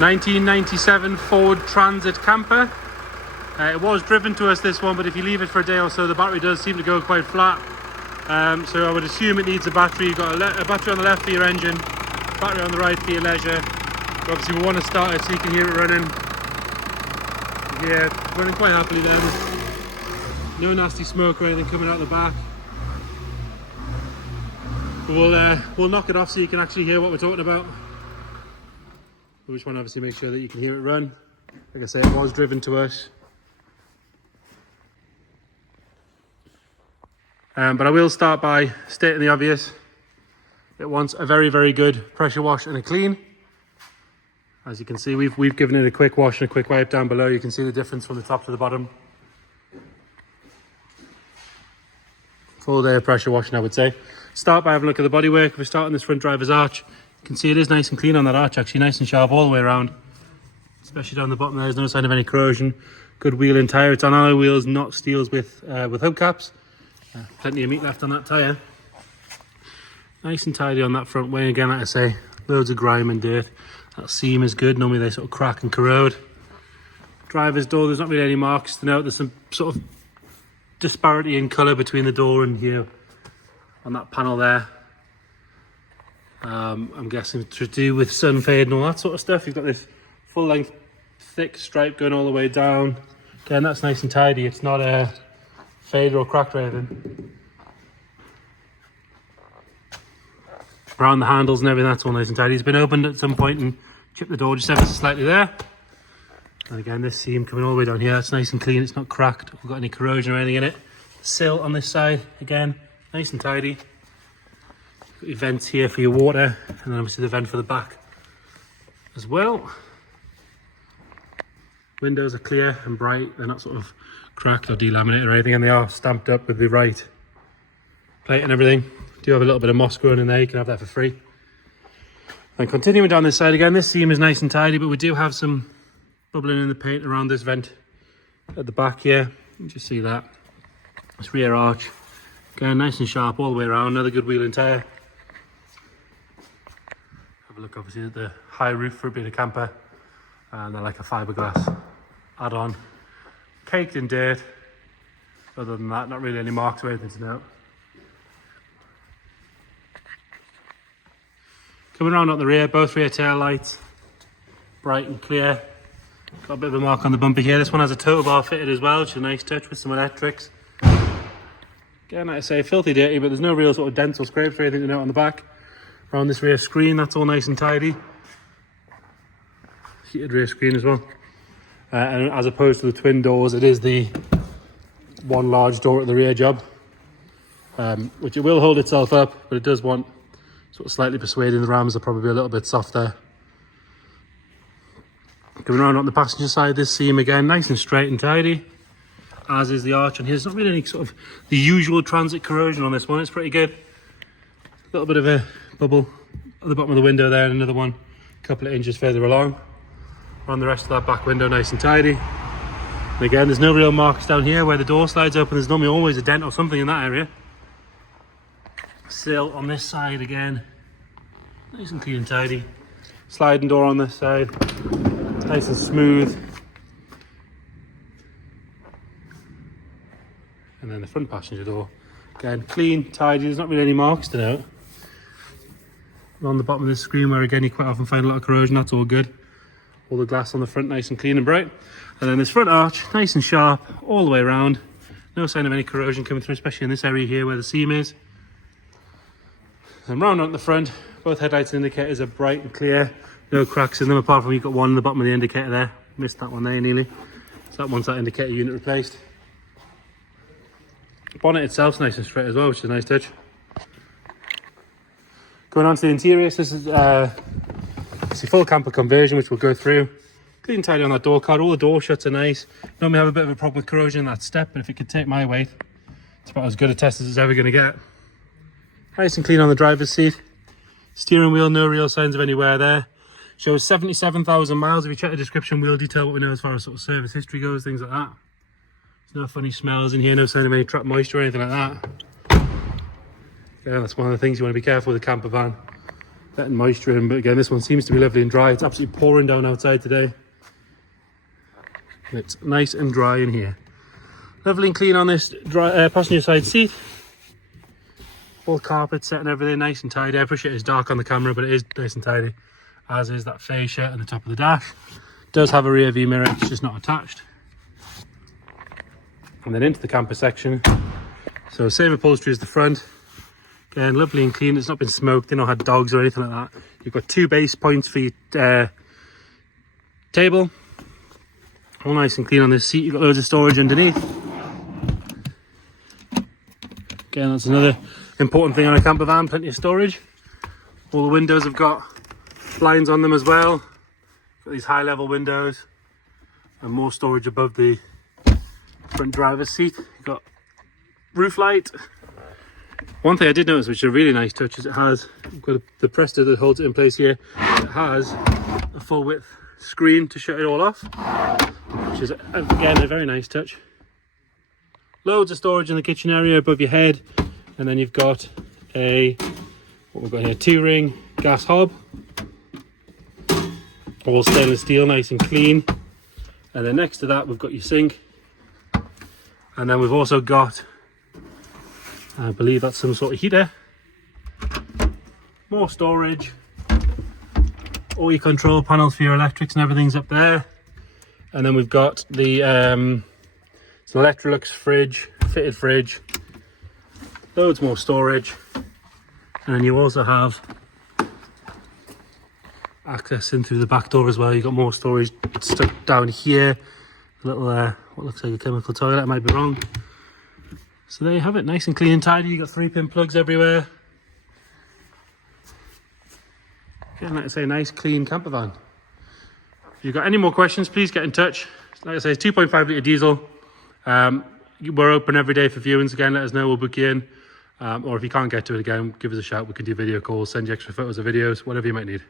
1997 Ford Transit camper. It was driven to us, this one, but if you leave it for a day or so, the battery does seem to go quite flat. So I would assume it needs a battery. You've got a battery on the left for your engine, battery on the right for your leisure. But obviously we want to start it so you can hear it running. Yeah, running quite happily then. No nasty smoke or anything coming out the back. But we'll knock it off so you can actually hear what we're talking about. We just want to obviously make sure that you can hear it run. Like I say, it was driven to us. But I will start by stating the obvious. It wants a very, very good pressure wash and a clean. As you can see, we've given it a quick wash and a quick wipe down below. You can see the difference from the top to the bottom. Full day of pressure washing, I would say. Start by having a look at the bodywork. If we start on this front driver's arch, you can see it is nice and clean on that arch, actually nice and sharp all the way around. Especially down the bottom there's no sign of any corrosion. Good wheel and tyre. It's on alloy wheels, not steels with hubcaps. Plenty of meat left on that tyre. Nice and tidy on that front wing. Again, like I say, loads of grime and dirt. That seam is good. Normally they sort of crack and corrode. Driver's door, there's not really any marks to note. There's some sort of disparity in colour between the door and here on that panel there. I'm guessing to do with sun fade and all that sort of stuff. You've got this full length thick stripe going all the way down. Again, that's nice and tidy. It's not a fade or cracked or anything. Around the handles and everything, that's all nice and tidy. It's been opened at some point and chipped the door just ever so slightly there. And again, this seam coming all the way down here, it's nice and clean. It's not cracked or got any corrosion or anything in it. The sill on this side, again, nice and tidy. Got your vents here for your water, and then obviously the vent for the back as well. Windows are clear and bright. They're not sort of cracked or delaminated or anything, and they are stamped up with the right plate and everything. Do have a little bit of moss growing in there, you can have that for free. And continuing down this side again, this seam is nice and tidy, but we do have some bubbling in the paint around this vent at the back here. You can just see that. This rear arch, again, nice and sharp all the way around. Another good wheel and tyre. Have a look obviously at the high roof for being a camper. And they're like a fiberglass add-on. Caked in dirt. Other than that, not really any marks or anything to note. Coming around on the rear, both rear tail lights, bright and clear. Got a bit of a mark on the bumper here. This one has a tow bar fitted as well, which is a nice touch with some electrics. Again, like I say, filthy dirty, but there's no real sort of dents or scrapes or anything to note on the back. Around this rear screen, that's all nice and tidy. Heated rear screen as well. And as opposed to the twin doors, it is the one large door at the rear job, which it will hold itself up, but it does want sort of slightly persuading. The rams are probably a little bit soft there. Coming around on the passenger side, this seam again, nice and straight and tidy, as is the arch on here. There's not really any sort of the usual transit corrosion on this one. It's pretty good. A little bit of a bubble at the bottom of the window there, and another one a couple of inches further along. On the rest of that back window, nice and tidy. And again, there's no real marks down here where the door slides open. There's normally always a dent or something in that area. Sill on this side again, nice and clean and tidy. Sliding door on this side, nice and smooth. And then the front passenger door, again, clean, tidy. There's not really any marks to note. On the bottom of this screen, where again you quite often find a lot of corrosion, that's all good. All the glass on the front nice and clean and bright. And then this front arch, nice and sharp all the way around. No sign of any corrosion coming through, especially in this area here where the seam is. And round on the front, both headlights and indicators are bright and clear. No cracks in them, apart from you've got one in the bottom of the indicator there. Missed that one there nearly. So that one's that indicator unit replaced. Bonnet itself's nice and straight as well, which is a nice touch. Going on to the interior, so this is it's a full camper conversion, which we'll go through. Clean and tidy on that door card. All the door shuts are nice. Normally have a bit of a problem with corrosion in that step, but if it could take my weight, it's about as good a test as it's ever going to get. Nice and clean on the driver's seat. Steering wheel, no real signs of any wear there. Shows 77,000 miles. If you check the description, we'll detail what we know as far as sort of service history goes, things like that. There's no funny smells in here, no sign of any trapped moisture or anything like that. Yeah, that's one of the things you want to be careful with a camper van. letting moisture in, but again, this one seems to be lovely and dry. It's absolutely pouring down outside today. It's nice and dry in here. Lovely and clean on this passenger side seat. All carpet set and everything, nice and tidy. I appreciate it's dark on the camera, but it is nice and tidy, as is that fascia at the top of the dash. It does have a rear view mirror, it's just not attached. And then into the camper section. So same upholstery as the front. Again, lovely and clean. It's not been smoked, you know, had dogs or anything like that. You've got 2 base points for your table. All nice and clean on this seat. You've got loads of storage underneath. Again, that's another important thing on a camper van, plenty of storage. All the windows have got blinds on them as well. Got these high level windows and more storage above the front driver's seat. You've got roof light. One thing I did notice, which is a really nice touch, is it has got the Presto that holds it in place here. It has a full width screen to shut it all off, which is again a very nice touch. Loads of storage in the kitchen area above your head, and then you've got what we've got here, 2-ring gas hob, all stainless steel, nice and clean. And then next to that we've got your sink, and then we've also got, I believe that's some sort of heater. More storage. All your control panels for your electrics and everything's up there. And then we've got the it's an Electrolux fridge, fitted fridge. Loads more storage. And then you also have access in through the back door as well. You've got more storage stuck down here. A little what looks like a chemical toilet, I might be wrong. So there you have it, nice and clean and tidy. You've got 3-pin plugs everywhere. Again, like I say, nice clean camper van. If you've got any more questions, please get in touch. Like I say, it's 2.5 litre diesel. We're open every day for viewings. Again, let us know, we'll book you in. Or if you can't get to it again, give us a shout. We can do video calls, send you extra photos or videos, whatever you might need.